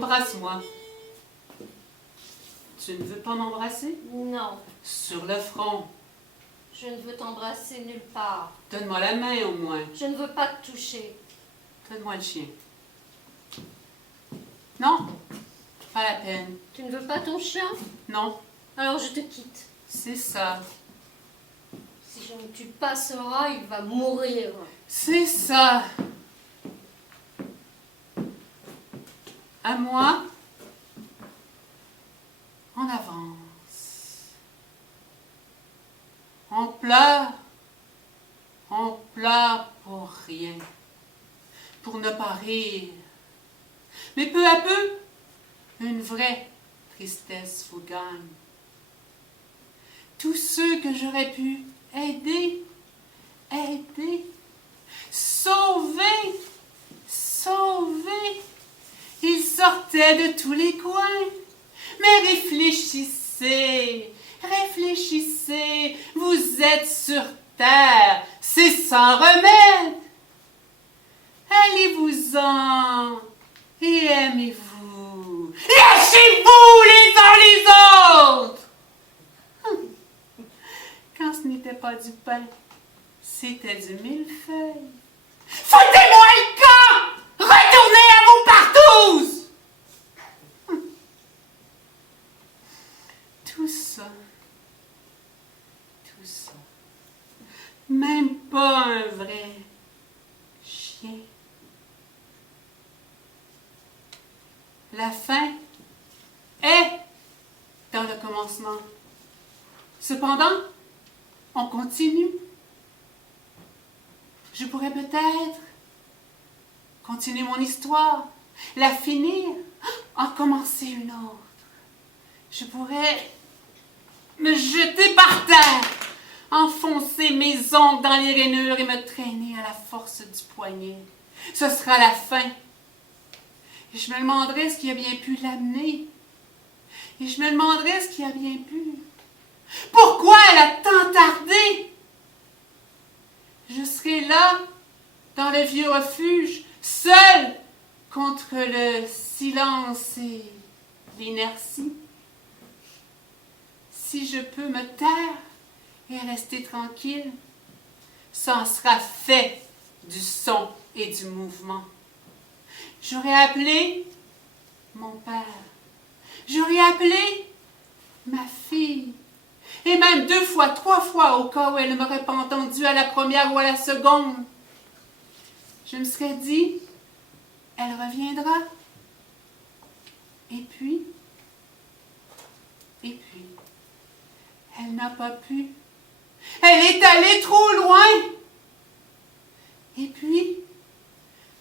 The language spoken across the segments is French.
Embrasse-moi. Tu ne veux pas m'embrasser? Non. Sur le front. Je ne veux t'embrasser nulle part. Donne-moi la main au moins. Je ne veux pas te toucher. Donne-moi le chien. Non, pas la peine. Tu ne veux pas ton chien? Non, Alors je te quitte. c'est ça. Si je ne tue pas Sora, il va mourir. C'est ça. À moi. On avance. On pleure. On pleure pour rien. Pour ne pas rire. Mais peu à peu, une vraie tristesse vous gagne. Tous ceux que j'aurais pu aider, sauver, ils sortaient de tous les coins. Mais réfléchissez, vous êtes sur terre, c'est sans remède. Allez-vous-en et aimez-vous. Lâchez-vous les uns les autres. Quand ce n'était pas du pain, c'était du millefeuille. Foutez-moi le camp! Retournez à vos partous! Tout ça, même pas un vrai chien. La fin est dans le commencement. Cependant, on continue. Je pourrais peut-être continuer mon histoire, la finir, en commencer une autre. Je pourrais me jeter par terre, enfoncer mes ongles dans les rainures et me traîner à la force du poignet. Ce sera la fin. Et je me demanderais ce qui a bien pu l'amener. Et je me demanderais ce qui a bien pu. Pourquoi elle a tant tardé? Je serai là, dans le vieux refuge, seule contre le silence et l'inertie. Si je peux me taire et rester tranquille, ça en sera fait du son et du mouvement. J'aurais appelé mon père. J'aurais appelé ma fille. Et même 2 fois, 3 fois, au cas où elle ne m'aurait pas entendu à la première ou à la seconde. Je me serais dit, elle reviendra. Et puis, elle n'a pas pu. Elle est allée trop loin. Et puis,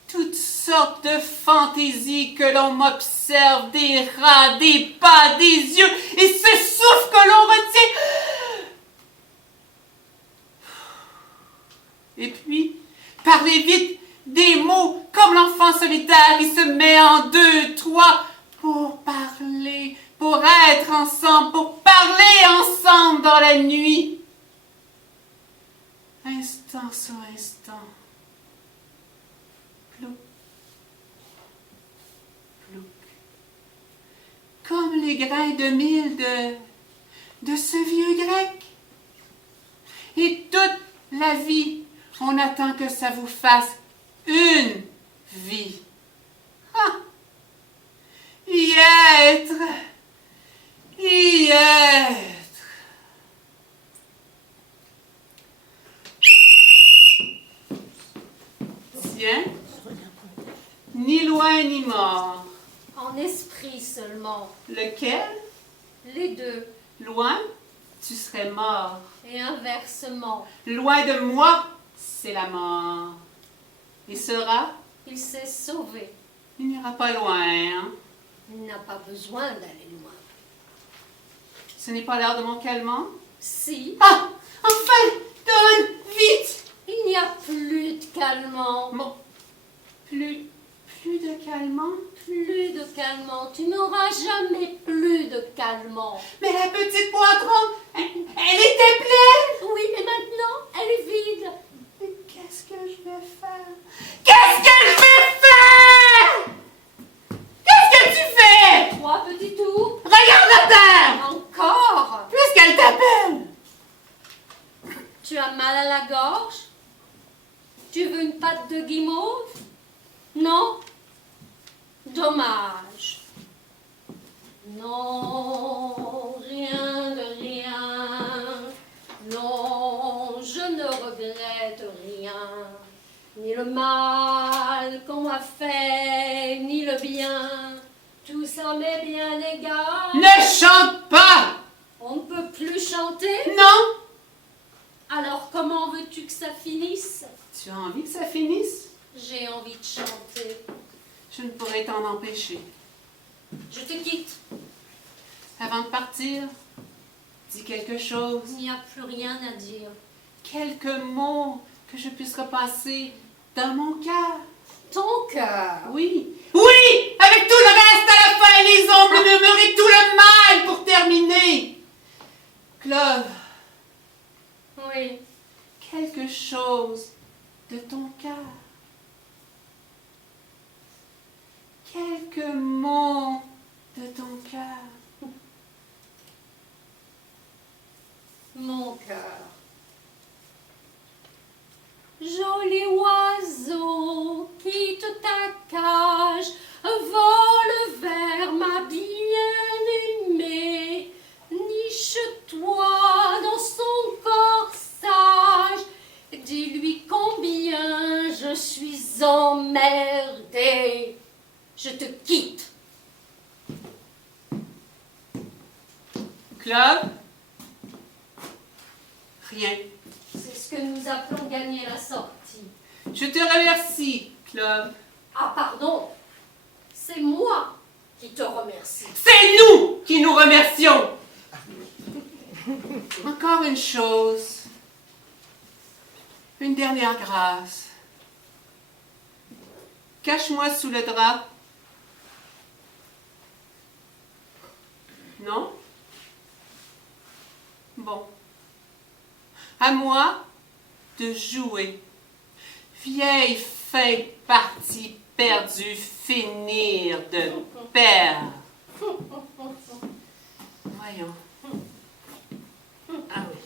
toutes sortes de fantaisies que l'on m'observe, des rats, des pas, des yeux, et ce souffle que l'on retient. Et puis, parler vite, des mots comme l'enfant solitaire qui se met en 2, 3 pour parler, pour être ensemble, pour parler ensemble dans la nuit. Instant sur instant. Plouc, plouc. Comme les grains de mil de ce vieux grec. Et toute la vie, on attend que ça vous fasse une vie. Ah! Y être. Tiens, ni loin ni mort. En esprit seulement. Lequel? Les deux. Loin, tu serais mort. Et inversement. Loin de moi, c'est la mort. Et sera? Il s'est sauvé. Il n'ira pas loin, hein? Il n'a pas besoin d'aller loin. Ce n'est pas l'heure de mon calmant? Si. Ah! Enfin! Donne! Vite! Il n'y a plus de calmant. Bon. Plus de calmant? Plus de calmant. Tu n'auras jamais plus de calmant. Mais la petite boîte ronde, elle était pleine! Oui, mais maintenant, elle est vide. Mais qu'est-ce que je vais faire? Qu'est-ce que je vais faire? Qu'est-ce que tu fais? as mal à la gorge? Tu veux une pâte de guimauve? Non? Dommage. Non, rien de rien. Non, je ne regrette rien. Ni le mal qu'on m'a fait, ni le bien. Tout ça m'est bien égal. Ne chante pas! On ne peut plus chanter? Non! Alors comment veux-tu que ça finisse? Tu as envie que ça finisse? J'ai envie de chanter. Je ne pourrai t'en empêcher. Je te quitte. Avant de partir, dis quelque chose. Il n'y a plus rien à dire. Quelques mots que je puisse repasser dans mon cœur. Ton cœur. Oui. Oui! Avec tout le reste à la fin, les ombres, le murmure et tout le mal pour terminer. Clove, Oui. quelque chose de ton cœur. Quelques mots de ton cœur. Mon cœur. Joli oiseau, quitte ta cage, vole vers ma bien-aimée, niche-toi dans son corsage, dis-lui combien je suis emmerdée. Je te quitte. Clove? Rien. C'est ce que nous appelons gagner la sortie. Je te remercie, Clove. Ah, pardon. C'est moi qui te remercie. C'est nous qui nous remercions. Encore une chose. Une dernière grâce. Cache-moi sous le drap. Non? Bon. À moi de jouer. Vieille fin partie perdue, finir de perdre. Voyons. Ah oui.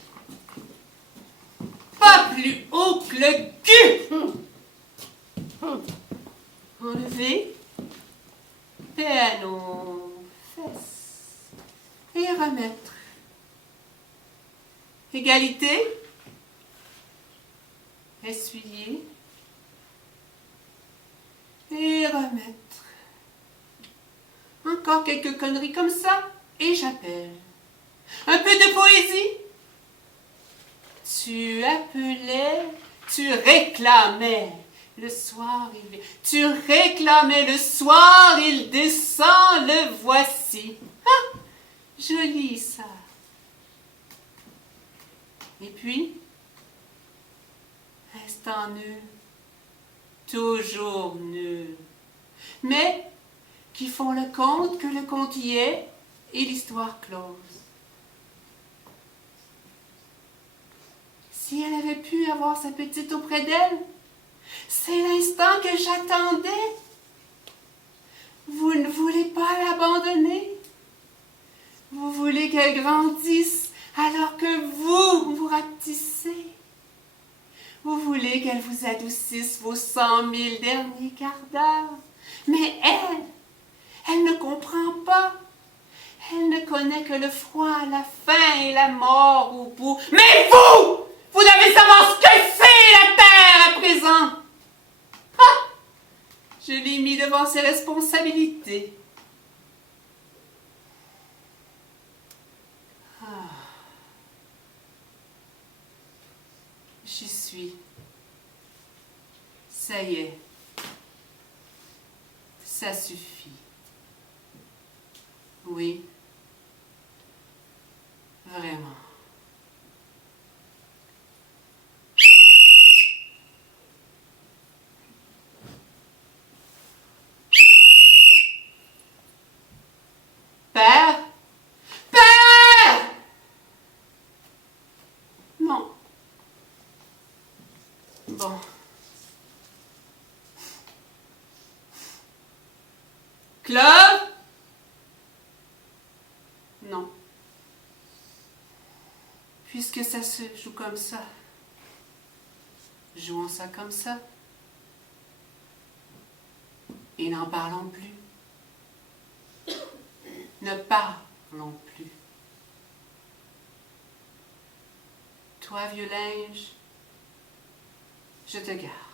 Pas plus haut que le cul! Enlever. Paix à nos fesses. Et remettre. Égalité. Essuyer. Et remettre. Encore quelques conneries comme ça, et j'appelle. Un peu de poésie. Tu appelais, tu réclamais. Le soir, il vient. Tu réclamais le soir, il descend, le voici. Ah, joli ça. Et puis, instant nul, toujours nul, mais qui font le conte que le conte y est et l'histoire close. Si elle avait pu avoir sa petite auprès d'elle, c'est l'instant que j'attendais. Vous ne voulez pas l'abandonner. Vous voulez qu'elle grandisse alors que vous rapetissez. Vous voulez qu'elle vous adoucisse vos 100 000 derniers quarts d'heure. Mais elle ne comprend pas. Elle ne connaît que le froid, la faim et la mort au bout. Mais vous devez savoir ce que c'est la terre à présent. Ah! Je l'ai mis devant ses responsabilités. Ah. J'y suis. Ça y est. Ça suffit. Oui. Vraiment. Père? Père! Non. Bon. Clove? Non. Puisque ça se joue comme ça, Jouons ça comme ça. Et n'en parlons plus. Ne parlons plus. Toi, vieux linge, je te garde.